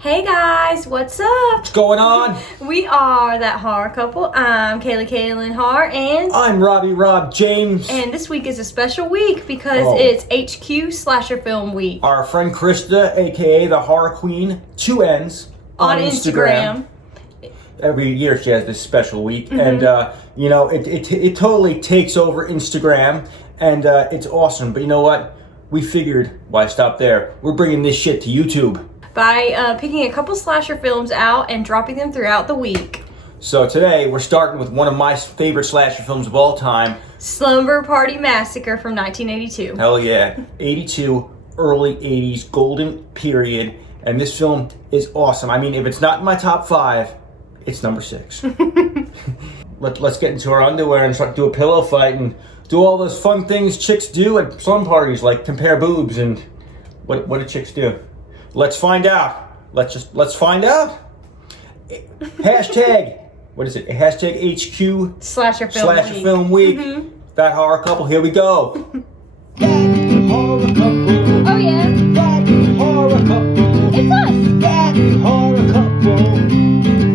Hey guys, what's up? What's going on? We are That Horror Couple. I'm Kaylee Kaylin Har, and I'm Rob James. And this week is a special week because it's HQ Slasher Film Week. Our friend Krista, aka the Horror Queen, 2 N's on Instagram. Every year she has this special week, and it totally takes over Instagram, and it's awesome. But you know what? We figured, why stop there? We're bringing this shit to YouTube By picking a couple slasher films out and dropping them throughout the week. So today we're starting with one of my favorite slasher films of all time, Slumber Party Massacre from 1982. Hell yeah. 82, early 80s, golden period. And this film is awesome. I mean, if it's not in my top 5, it's number 6. Let's get into our underwear and start do a pillow fight and do all those fun things chicks do at slum parties, like compare boobs and what do chicks do? Let's find out. Let's find out. Hashtag, what is it? Hashtag HQ Slasher Film Week. That Horror Couple, here we go. That Horror Couple. Oh yeah. That Horror Couple. It's us. That Horror Couple.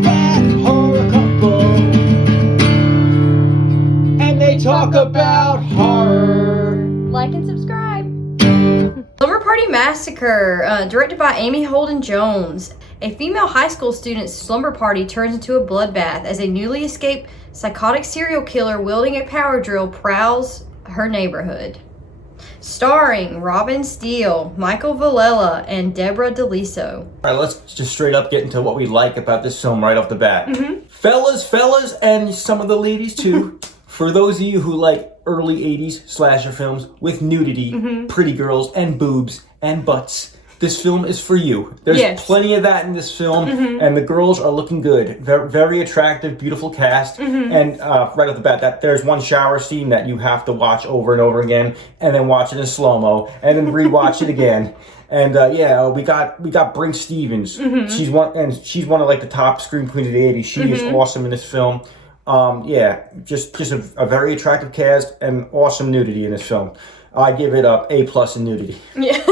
That Horror Couple. And they talk about horror. Like and subscribe. Slumber Party Massacre, directed by Amy Holden Jones. A female high school student's slumber party turns into a bloodbath as a newly escaped psychotic serial killer wielding a power drill prowls her neighborhood. Starring Robin Steele, Michael Villela, and Deborah DeLiso. All right, let's just straight up get into what we like about this film right off the bat. Fellas, and some of the ladies too. For those of you who like early 80s slasher films with nudity, pretty girls, and boobs, and butts, this film is for you. There's plenty of that in this film, and the girls are looking good. Very attractive, beautiful cast, and right off the bat, there's one shower scene that you have to watch over and over again, and then watch it in slow-mo, and then rewatch it again. And we got Brink Stevens. She's one of like the top scream queens of the 80s. She is awesome in this film. Just a very attractive cast and awesome nudity in this film. I give it up A+ in nudity. Yeah.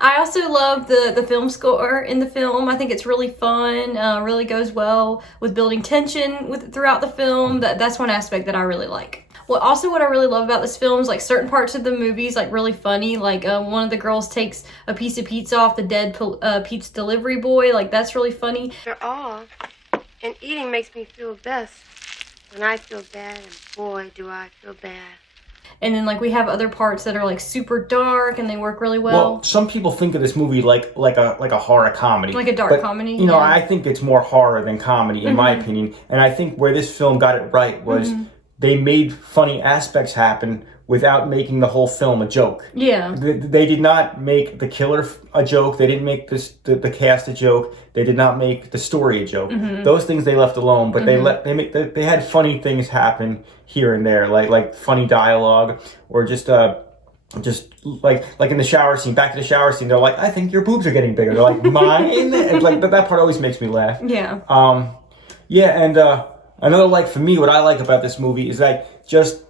I also love the film score in the film. I think it's really fun, really goes well with building tension throughout the film. That's one aspect that I really like. Well, also what I really love about this film is like certain parts of the movie is like really funny. Like one of the girls takes a piece of pizza off the dead pizza delivery boy. Like that's really funny. After all, and eating makes me feel best. When I feel bad, and boy, do I feel bad. And then like we have other parts that are like super dark and they work really well. Well, some people think of this movie like a horror comedy. Like a dark comedy. You know, I think it's more horror than comedy in my opinion. And I think where this film got it right was they made funny aspects happen without making the whole film a joke. Yeah. They did not make the killer a joke. They didn't make the cast a joke. They did not make the story a joke. Those things they left alone, but they had funny things happen here and there, like funny dialogue or just like in the shower scene. Back to the shower scene, they're like, "I think your boobs are getting bigger." They're like, "Mine," and like that part always makes me laugh. Yeah. Another like for me, what I like about this movie is that just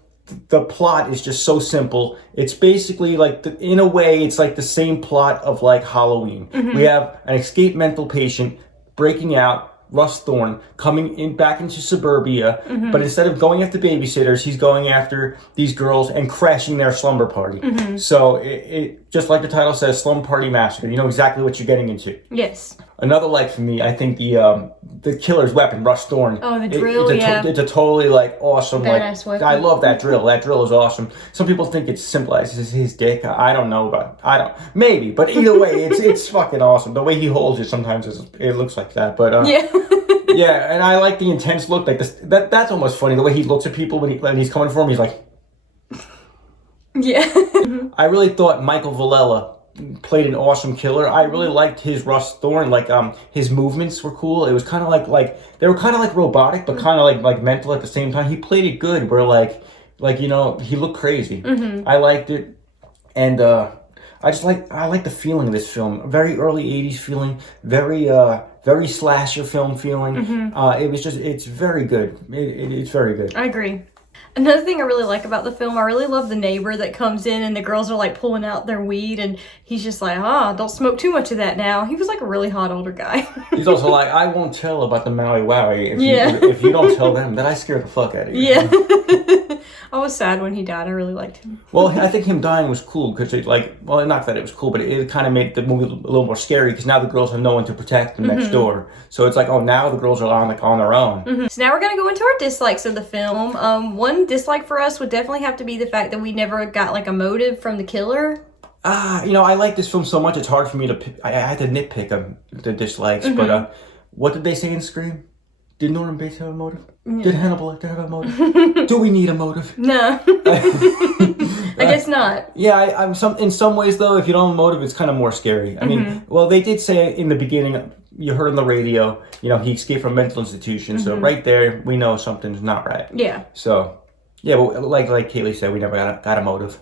the plot is just so simple. It's basically like, in a way, it's like the same plot of like Halloween. We have an escaped mental patient breaking out, Russ Thorne, coming back into suburbia, but instead of going after babysitters, he's going after these girls and crashing their slumber party. So it just like the title says, Slumber Party Massacre. You know exactly what you're getting into. Yes. Another like for me, I think the killer's weapon, Russ Thorne. Oh, the drill, it's a totally like awesome badass like. weapon. I love that drill. That drill is awesome. Some people think it's simple as his dick. I don't know about. I don't maybe, but either way, it's fucking awesome. The way he holds it sometimes it looks like that. But yeah, and I like the intense look. Like this, that's almost funny. The way he looks at people when he's coming for him, he's like. Yeah. I really thought Michael Villela played an awesome killer. I really liked his Russ Thorne. Like his movements were cool. It was kind of like they were kind of like robotic, but kind of like mental at the same time. He played it good. Where like you know, he looked crazy. I liked it, and I like the feeling of this film. Very early 80s feeling. Very slasher film feeling. It's very good. It's very good. I agree. Another thing I really like about the film, I really love the neighbor that comes in and the girls are like pulling out their weed and he's just like, don't smoke too much of that now. He was like a really hot older guy. He's also like, I won't tell about the Maui Wowie if you don't tell them, then I scare the fuck out of you. Yeah. I was sad when he died. I really liked him. Well, I think him dying was cool because not that it was cool, but it kind of made the movie a little more scary because now the girls have no one to protect them next door. So it's like, now the girls are on their own. So now we're going to go into our dislikes of the film. One dislike for us would definitely have to be the fact that we never got like a motive from the killer. I like this film so much, it's hard for me to I had to nitpick the dislikes, but what did they say in Scream? Did Norman Bates have a motive? Yeah. Did Hannibal have a motive? Do we need a motive? No. I guess not. Yeah, in some ways though, if you don't have a motive, it's kind of more scary. I mean, well, they did say in the beginning, you heard on the radio, he escaped from a mental institution. So right there, we know something's not right. Yeah. So, yeah, but like Kaylee said, we never got a motive.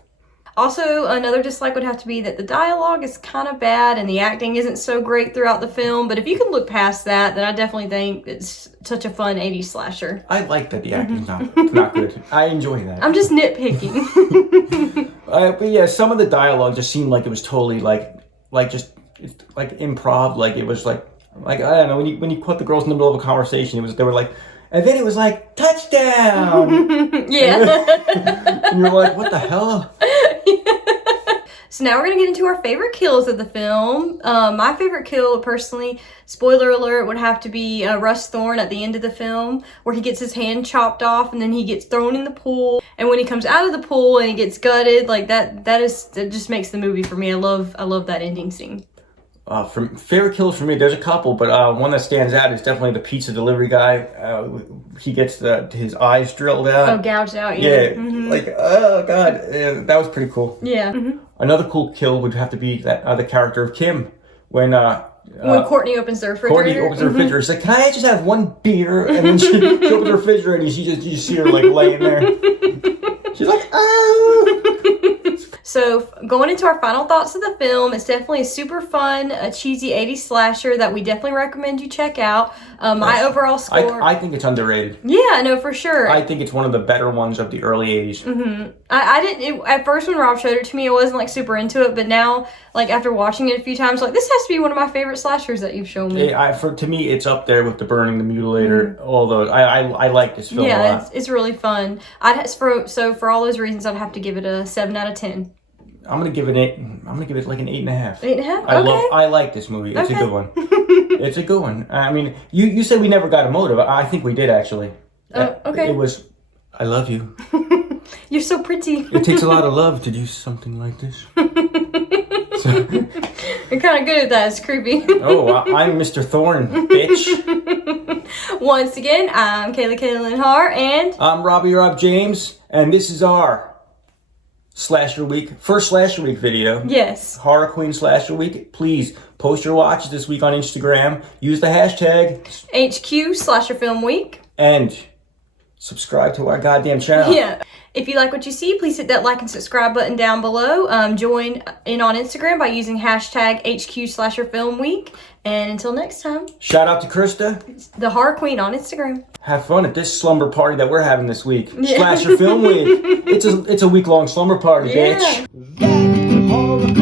Also, another dislike would have to be that the dialogue is kind of bad and the acting isn't so great throughout the film. But if you can look past that, then I definitely think it's such a fun 80s slasher. I like that the acting's not good. I enjoy that. I'm just nitpicking. But yeah, some of the dialogue just seemed like it was totally like improv. Like it was like I don't know, when you put the girls in the middle of a conversation, they were like, and then it was like, touchdown! Yeah. And you're like, what the hell? So now we're going to get into our favorite kills of the film. My favorite kill, personally, spoiler alert, would have to be Russ Thorne at the end of the film, where he gets his hand chopped off and then he gets thrown in the pool. And when he comes out of the pool and he gets gutted, like that just makes the movie for me. I love that ending scene. Favorite kills for me, there's a couple, but one that stands out is definitely the pizza delivery guy. He gets his eyes drilled out. Oh, gouged out, yeah. Like, oh god, that was pretty cool. Yeah. Another cool kill would have to be that the character of Kim, when Courtney opens the refrigerator. Courtney opens the refrigerator. She's like, can I just have one beer? And then she opens the refrigerator and you just see her like laying there. She's like, oh. So going into our final thoughts of the film, it's definitely a super fun, cheesy 80s slasher that we definitely recommend you check out. My overall score... I think it's underrated. Yeah, no, for sure. I think it's one of the better ones of the early 80s. I didn't... At first when Rob showed it to me, I wasn't like super into it, but now, like after watching it a few times, like this has to be one of my favorite slashers that you've shown me. To me, it's up there with The Burning, The Mutilator, all those. I like this film a lot. It's really fun. So for all those reasons, I'd have to give it a 7 out of 10. I'm gonna give it like an 8.5. 8.5? I like this movie. It's a good one. It's a good one. I mean, you said we never got a motive. I think we did actually. Okay. It was, I love you. You're so pretty. It takes a lot of love to do something like this. You're kind of good at that. It's creepy. I'm Mr. Thorne, bitch. Once again, I'm Kayla Hart, and I'm Rob James, and this is our Slasher Week, first Slasher Week video. Yes. Horror Queen Slasher Week. Please post your watches this week on Instagram. Use the hashtag HQ Slasher Film Week. And subscribe to our goddamn channel. Yeah. If you like what you see, please hit that like and subscribe button down below. Join in on Instagram by using hashtag HQ Slasher Film Week. And until next time. Shout out to Krista, the Horror Queen on Instagram. Have fun at this slumber party that we're having this week. Yeah. Slasher Film Week. It's a week-long slumber party, bitch. That horror